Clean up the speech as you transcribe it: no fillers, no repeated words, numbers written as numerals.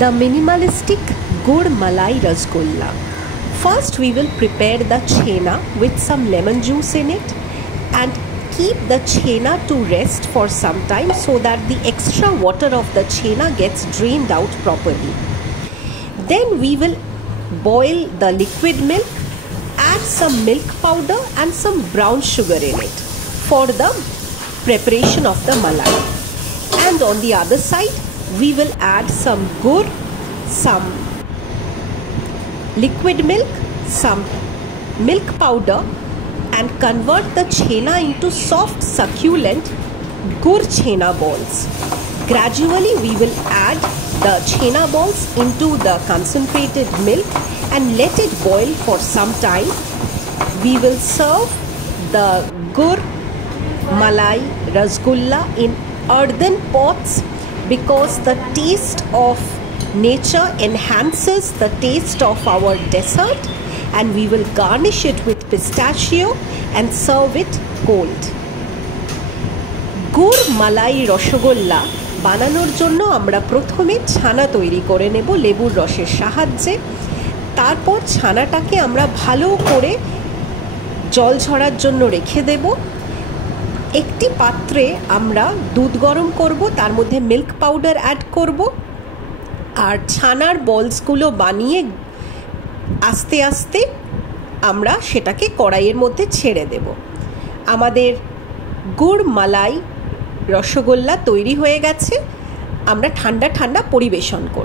The minimalistic Gur Malai Rasgulla. First we will prepare the chhena with some lemon juice in it and keep the chhena to rest for some time so that the extra water of the chhena gets drained out properly. Then we will boil the liquid milk, add some milk powder and some brown sugar in it for the preparation of the malai. And on the other side we will add some gur, some liquid milk, some milk powder and convert the chhena into soft succulent gur chhena balls. Gradually we will add the chhena balls into the concentrated milk and let it boil for some time. We will serve the gur malai rasgulla in earthen pots because the taste of nature enhances the taste of our dessert, and we will garnish it with pistachio and serve it cold. Gur malai rasgulla বানানোর জন্য আমরা প্রথমে ছানা তৈরি করে নেব লেবুর রসের সাহায্যে। তারপর ছানাটাকে আমরা ভালো করে জল ঝরার জন্য রেখে দেব। একটি পাত্রে আমরা দুধ গরম করব, তার মধ্যে মিল্ক পাউডার অ্যাড করব আর ছানার বলসগুলো বানিয়ে আস্তে আস্তে আমরা সেটাকে কড়াইয়ের মধ্যে ছেড়ে দেব। আমাদের গুড় মালাই রসগোল্লা তৈরি হয়ে গেছে। আমরা ঠান্ডা ঠান্ডা পরিবেশন করব।